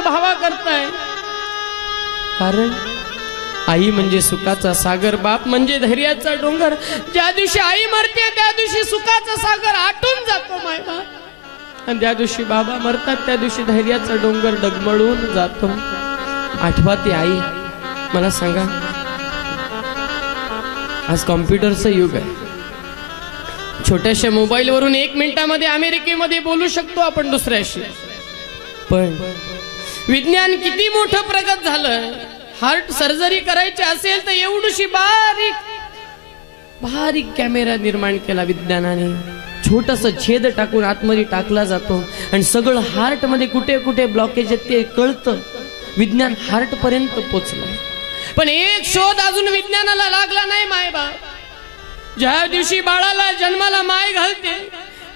भावा करताय, कारण आई म्हणजे सुखाचा सागर, बाप म्हणजे धैर्याचा डोंगर। ज्या दिवशी आई मरते त्या दिवशी सुखाचा सागर आटून जातो मायबा, आणि ज्या दिवशी बाबा मरतात त्या दिवशी धैर्याचा डोंगर डगमळून जातो। आठवा ती आई। मला सांगा, आज कॉम्प्युटरचं युग आहे, छोट्याशा मोबाईल वरून 1 मिनिटामध्ये अमेरिकेमध्ये बोलू शकतो आपण दुसऱ्याशी, पण विज्ञान किती मोठं प्रगत झालं। हार्ट सर्जरी करायची असेल तर एवढीशी बारीक बारीक कॅमेरा निर्माण केला विज्ञानाने, छोटस छेद टाकून आतमध्ये टाकला जातो आणि सगळं हार्ट मध्ये कुठे कुठे ब्लॉकेज आहे ते कळतं। विज्ञान हार्ट पर्यंत पोहोचलं, पण एक शोध अजून विज्ञानाला लागला नाही मायबाप। ज्या दिवशी बाळाला जन्माला माय घालते,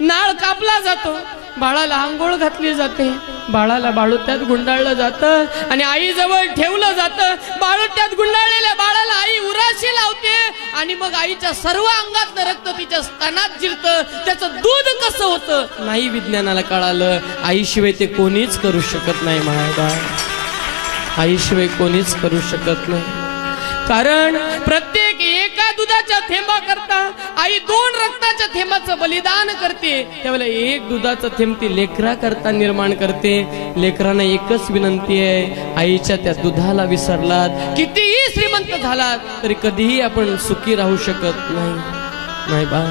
नाळ कापला जातो, बाळाला आंघोळ घातली जाते, बाळाला बाळुत्यात गुंडाळलं जातं आणि आई जवळ ठेवलं जातं। बाळुत्यात गुंडाळलेल्या बाळाला आई उराशी लावते आणि मग आईच्या सर्व अंगातलं रक्त तिच्या स्तनात जिरतं। त्याचं दूध कसं होतं नाही विज्ञानाला कळालं। आईशिवाय ते कोणीच करू शकत नाही महाराज, आईशिवाय कोणीच करू शकत नाही, कारण प्रत्येक एका दुधाच्या थेंबा करता आई 2 रक्ताच्या थेंबाचं बलिदान करते। त्यावेळेला 1 दुधाचा थेंब ती लेकरा करता निर्माण करते। लेकरांना एकच विनंती आहे, आईच्या त्या दुधाला विसरलात, कितीही श्रीमंत झालात तरी कधीही आपण सुखी राहू शकत नाही बा,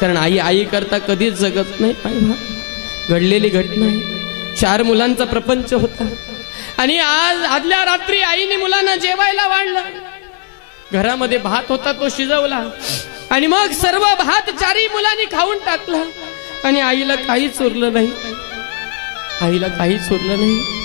कारण आई आई करता कधीच जगत नाही बा। घडलेली घटना आहे, 4 मुलांचा प्रपंच होता आणि आज आदल्या रात्री आईने मुलांना जेवायला वाढलं। घरामध्ये भात होता तो शिजवला आणि मग सर्व भात 4ही मुलांनी खाऊन टाकला आणि आईला काहीच उरलं नाही, आईला काहीच उरलं नाही।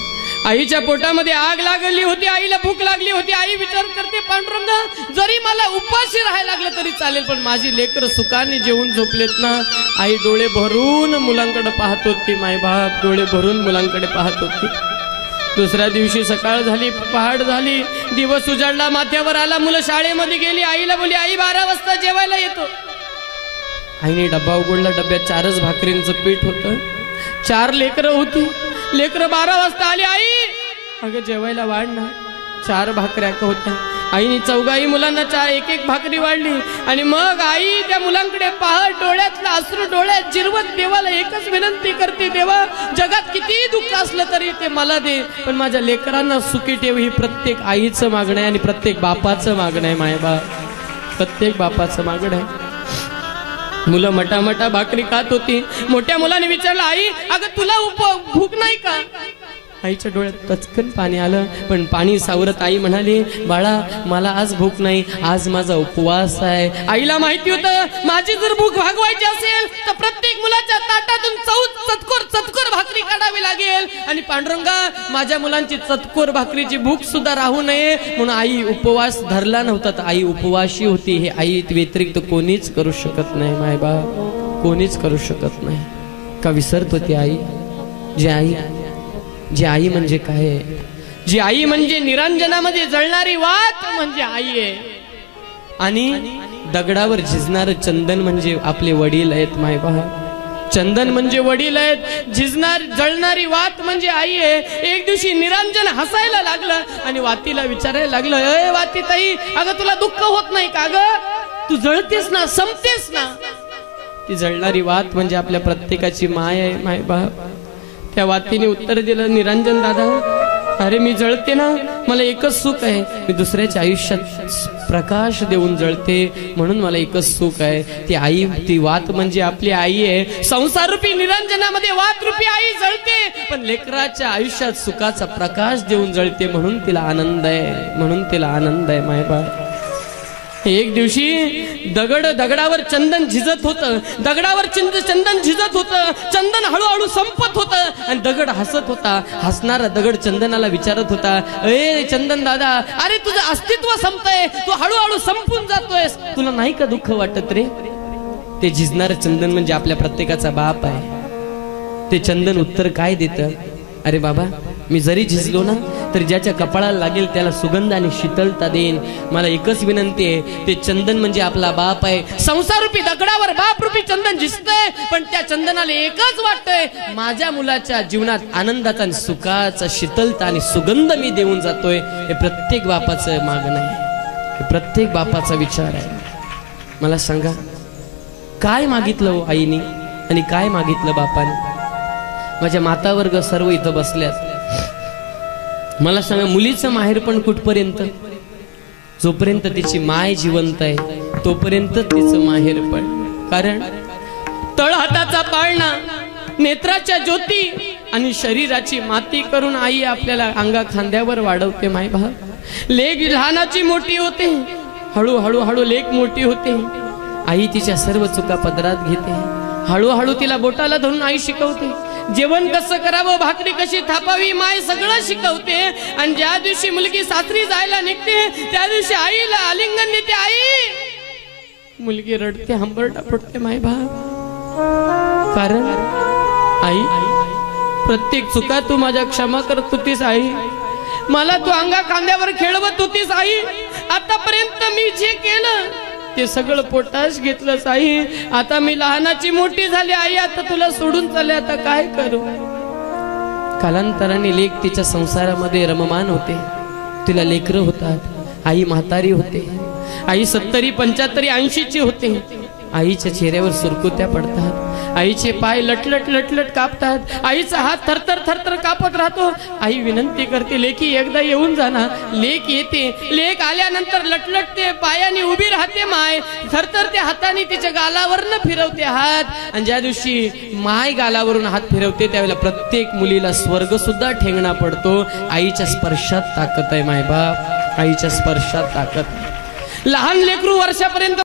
आईच्या पोटामध्ये आग लागली होती, आईला भूक लागली होती। आई विचार करते, पांडुरंगा जरी मला उपाशी राहायला लागलं तरी चालेल, पण माझी लेकरं सुखाने जेवून झोपलेत ना। आई डोळे भरून मुलांकडे पाहत होती, मायबाप डोळे भरून मुलांकडे पाहत होती। दुसऱ्या दिवशी सकाळ झाली, पहाट झाली, दिवस उजाडला, माथ्यावर आला, मुलं शाळेमध्ये गेली। आईला बोली, आई 12 वाजता जेवायला येतो। आईने डब्बा उघडला, डब्यात 4च भाकरींचं पीठ होतं, 4 लेकरं होती। लेकरं 12 वाजता आली, आई अगं जेवायला वाढ ना। 4 भाकऱ्या होत्या, आईने 4ही मुलांना 1-1 भाकरी वाढली आणि मग आई त्या मुलांकडे पाहत डोळ्यातलं अश्रू डोळ्यात जिरवत देवाला एकच विनंती करते, देवा जगात कितीही दुःख असलं तरी ते मला दे, पण माझ्या लेकरांना सुखी ठेव। ही प्रत्येक आईचं मागणं आहे आणि प्रत्येक बापाचं मागणं आहे मायबा, प्रत्येक बापाचं मागणं आहे। मुलं मटामटा भाकरी खात होती। मोठ्या मुलाने विचारलं, आई अगं तुला भूक नाही का? आईच्या डोळ्यात टचकन पाणी आलं, पण पाणी सावरत आई म्हणाली, बाळा मला आज भूक नाही, आज माझा उपवास आहे। आईला माहिती होतं माझी जर भूक भागवायची असेल तर प्रत्येक मुलाच्या ताटातून चतकोर भाकरी काढावी लागेल आणि पांडुरंगा माझ्या मुलांची चतकोर भाकरीची भूक सुद्धा राहू नये म्हणून आई उपवास धरला नव्हता, तर आई उपवाशी होती। हे आई व्यतिरिक्त कोणीच करू शकत नाही मायबा, कोणीच करू शकत नाही। का विसरत होती आई? जी आई म्हणजे काय? जी आई म्हणजे निरांजनामध्ये जळणारी वात म्हणजे आई आहे, आणि दगडावर झिजणारं चंदन म्हणजे आपले वडील आहेत मायबा। चंदन म्हणजे वडील आहेत, जळणारी वात म्हणजे आई आहे। एक दिवशी निरांजन हसायला लागलं आणि वातीला विचारायला लागलं, अय वाती ताई अगं तुला दुःख होत नाही का ग? तू जळतेस ना, संपतेस ना। ती जळणारी वात म्हणजे आपल्या प्रत्येकाची माय आहे मायबाप। त्या वातीने उत्तर दिलं, निरंजन दादा अरे मी जळते ना, मला एकच सुख आहे, मी दुसऱ्याच्या आयुष्यात प्रकाश देऊन जळते म्हणून मला एकच सुख आहे। ती आई, ती वात म्हणजे आपली आई आहे। संसार रूपी निरंजनामध्ये वात रूपी आई जळते, पण लेकराच्या आयुष्यात सुखाचा प्रकाश देऊन जळते म्हणून तिला आनंद आहे, म्हणून तिला आनंद आहे मायबा। एक दिवशी दगडावर चंदन झिजत होतं, दगडावर चंदन झिजत होतं, चंदन हळूहळू संपत होतं आणि दगड हसत होता। हसणारा दगड चंदनाला विचारत होता, ए चंदन दादा अरे तुझं अस्तित्व संपतंय, तू हळूहळू संपून जातोयस, तुला नाही का दुःख वाटत रे? ते झिजणारं चंदन म्हणजे आपल्या प्रत्येकाचा बाप आहे। ते चंदन उत्तर काय देतं, अरे बाबा मी जरी झिजलो ना तरी ज्याच्या कपाळाला लागेल त्याला सुगंध आणि शीतलता देईन. मला एकच विनंती आहे, ते चंदन म्हणजे आपला बाप आहे. संसारूपी दगडावर बाप रूपी चंदन झिजतंय, पण त्या चंदनाला एकच वाटतंय, माझ्या मुलाच्या जीवनात आनंदाचा आणि सुखाचा शीतलता आणि सुगंध मी देऊन जातोय. हे प्रत्येक बापाचं मागणं आहे, हे प्रत्येक बापाचा विचार आहे. मला सांगा, काय मागितलं आईनी आणि काय मागितलं बापाने? माझ्या मातावर्ग सर्व इथं बसल्यात. मला सांगा, मुलीचं माहेर पण कुठपर्यंत? जोपर्यंत तिची माय जिवंत आहे तोपर्यंत तिचं माहेर पण. कारण तळहाताचा पाळणा, नेत्राच्या ज्योती आणि शरीराची माती करून आई आपल्याला अंगा खांद्यावर वाढवते. माय भाव, लेक लहानाची मोठी होते, हळूहळू हळू लेक मोठी होते. आई तिच्या सर्व चुका पदरात घेते. हळूहळू तिला बोटाला धरून आई शिकवते. जेवण कसं करावं, भाकरी कशी थापावी, माय सगळं शिकवते. आणि ज्या दिवशी मुलगी सासरी जायला निघते त्या दिवशी आईला आलिंगन देते. आई, मुलगी रडते, हंबरडा पडते. माय भाव, कारण आई, प्रत्येक चुका तू माझ्या क्षमा करत होतीस आई. मला तू अंगा खांद्यावर खेळवत होतीस आई. आतापर्यंत मी जे केलं ते सगळं पोटाश घेतलंस आई. आता मी लहानाची मोठी झाली आई, आता तुला सोडून चालले, आता काय करू? कालांतराने लेक तिच्या संसारामध्ये रममान होते. तिला लेकरं होतात. आई म्हातारी होते. आई 70, 75, 80ची होते. आईच्या चेहऱ्यावर सुरकुत्या पडतात. आईचे पाय लटलट लटलट कापतात. आईचा हात थरथर थरथर कापत राहतो. आई विनंती करते, लेकी एकदा येऊन जाना. लेक येते. लेक आल्यानंतर लटलटते, पायाने उभी राहते. माय थरथर त्या हाताने तिच्या गालावरनं फिरवते हात. आणि ज्या दिवशी माय गालावरून हात फिरवते त्यावेळेला प्रत्येक मुलीला स्वर्ग सुद्धा ठेंगणा पडतो. आईच्या स्पर्शात ताकद आहे माय बाप, आईच्या स्पर्शात ताकद. लहान लेकरू वर्षापर्यंत